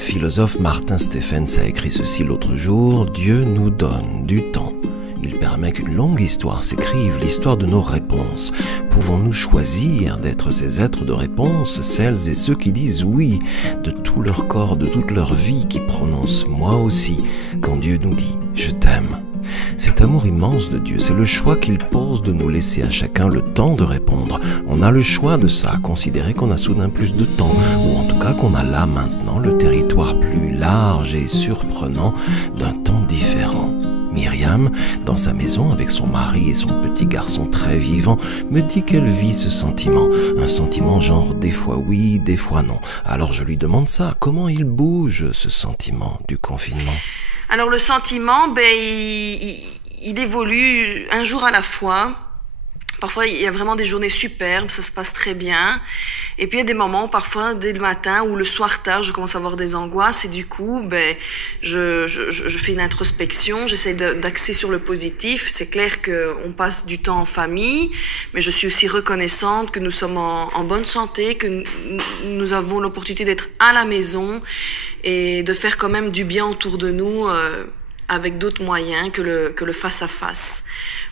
philosophe Martin Stephens a écrit ceci l'autre jour: « Dieu nous donne du temps. Il permet qu'une longue histoire s'écrive, l'histoire de nos réponses. Pouvons-nous choisir d'être ces êtres de réponse, celles et ceux qui disent oui de tout leur corps, de toute leur vie, qui prononcent moi aussi quand Dieu nous dit je t'aime ». Cet amour immense de Dieu, c'est le choix qu'il pose de nous laisser à chacun le temps de répondre. On a le choix de ça, considérer qu'on a soudain plus de temps, ou en tout cas qu'on a là maintenant le territoire plus large et surprenant d'un temps différent. Myriam, dans sa maison avec son mari et son petit garçon très vivant, me dit qu'elle vit ce sentiment. Un sentiment genre des fois oui, des fois non. Alors je lui demande ça, comment il bouge ce sentiment du confinement ? Alors le sentiment, il évolue un jour à la fois. Parfois, il y a vraiment des journées superbes, ça se passe très bien. Et puis, il y a des moments, parfois, dès le matin ou le soir tard, je commence à avoir des angoisses. Et du coup, je fais une introspection, j'essaie d'axer sur le positif. C'est clair qu'on passe du temps en famille, mais je suis aussi reconnaissante que nous sommes en bonne santé, que nous avons l'opportunité d'être à la maison et de faire quand même du bien autour de nous, avec d'autres moyens que le face-à-face.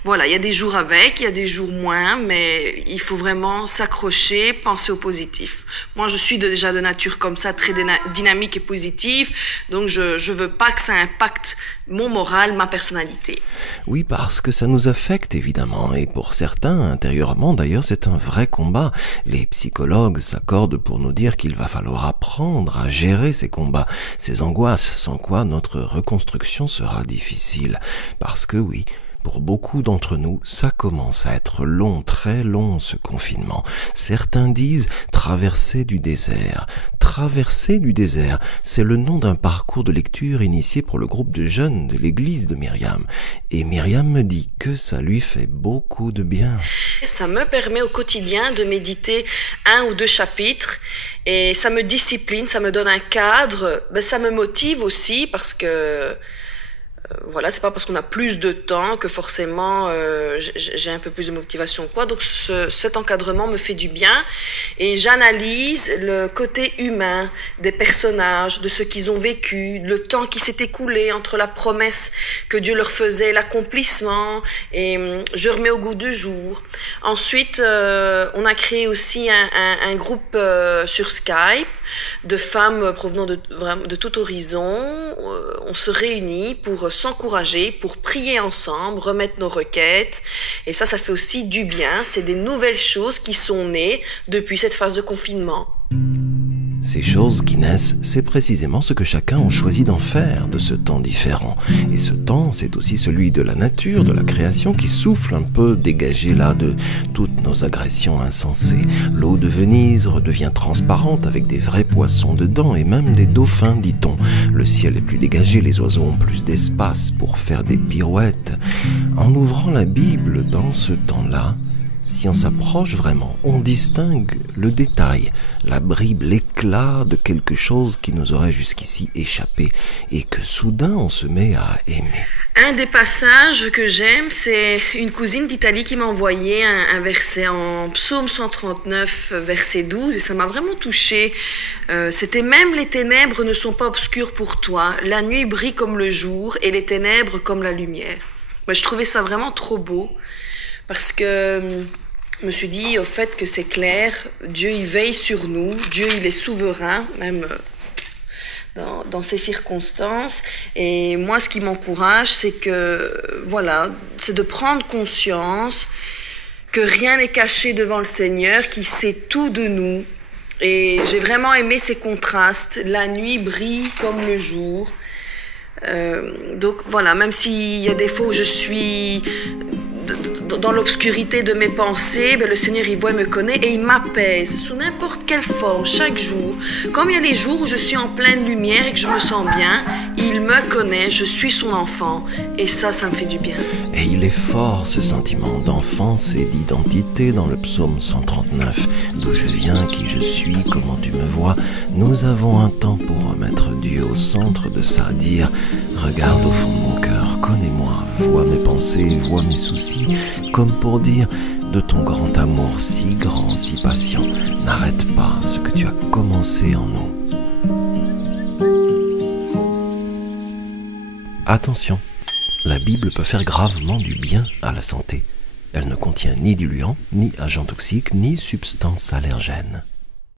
Voilà, il y a des jours avec, il y a des jours moins, mais il faut vraiment s'accrocher, penser au positif. Moi, je suis déjà de nature comme ça, très dynamique et positive, donc je veux pas que ça impacte mon moral, ma personnalité. Oui, parce que ça nous affecte évidemment, et pour certains, intérieurement d'ailleurs, c'est un vrai combat. Les psychologues s'accordent pour nous dire qu'il va falloir apprendre à gérer ces combats, ces angoisses, sans quoi notre reconstruction sera difficile. Parce que oui, pour beaucoup d'entre nous, ça commence à être long, très long ce confinement. Certains disent traverser du désert. Traverser du désert, c'est le nom d'un parcours de lecture initié pour le groupe de jeunes de l'église de Myriam. Et Myriam me dit que ça lui fait beaucoup de bien. Ça me permet au quotidien de méditer 1 ou 2 chapitres et ça me discipline, ça me donne un cadre. Ça me motive aussi parce que voilà, c'est pas parce qu'on a plus de temps que forcément j'ai un peu plus de motivation ou quoi. Donc cet encadrement me fait du bien et j'analyse le côté humain des personnages, de ce qu'ils ont vécu, le temps qui s'est écoulé entre la promesse que Dieu leur faisait, l'accomplissement, et je remets au goût du jour. Ensuite, on a créé aussi un groupe sur Skype de femmes provenant de tout horizon. On se réunit pour s'encourager, pour prier ensemble, remettre nos requêtes. Et ça fait aussi du bien. C'est des nouvelles choses qui sont nées depuis cette phase de confinement. Ces choses qui naissent, c'est précisément ce que chacun a choisi d'en faire de ce temps différent. Et ce temps, c'est aussi celui de la nature, de la création qui souffle un peu, dégagé là de toutes nos agressions insensées. L'eau de Venise redevient transparente avec des vrais poissons dedans et même des dauphins, dit-on. Le ciel est plus dégagé, les oiseaux ont plus d'espace pour faire des pirouettes. En ouvrant la Bible dans ce temps-là, si on s'approche vraiment, on distingue le détail, la bribe, l'éclat de quelque chose qui nous aurait jusqu'ici échappé et que soudain on se met à aimer. Un des passages que j'aime, c'est une cousine d'Italie qui m'a envoyé un verset en Psaume 139, verset 12, et ça m'a vraiment touchée. C'était « Même les ténèbres ne sont pas obscures pour toi, la nuit brille comme le jour et les ténèbres comme la lumière. » Je trouvais ça vraiment trop beau. Parce que je me suis dit au fait que c'est clair, Dieu il veille sur nous, Dieu il est souverain, même dans ces circonstances. Et moi ce qui m'encourage, c'est que voilà, c'est de prendre conscience que rien n'est caché devant le Seigneur, qui sait tout de nous. Et j'ai vraiment aimé ces contrastes, la nuit brille comme le jour. Donc voilà, même s'il y a des fois où je suis dans l'obscurité de mes pensées, le Seigneur il voit et me connaît et il m'apaise sous n'importe quelle forme, chaque jour. Comme il y a des jours où je suis en pleine lumière et que je me sens bien, il me connaît, je suis son enfant et ça me fait du bien. Et il est fort ce sentiment d'enfance et d'identité dans le psaume 139. D'où je viens, qui je suis, comment tu me vois. Nous avons un temps pour remettre Dieu au centre de ça, dire « Regarde au fond de mon cœur, connais-moi, vois mes pensées, vois mes soucis », comme pour dire de ton grand amour si grand, si patient, n'arrête pas ce que tu as commencé en nous. Attention, la Bible peut faire gravement du bien à la santé. Elle ne contient ni diluants, ni agents toxiques, ni substances allergènes.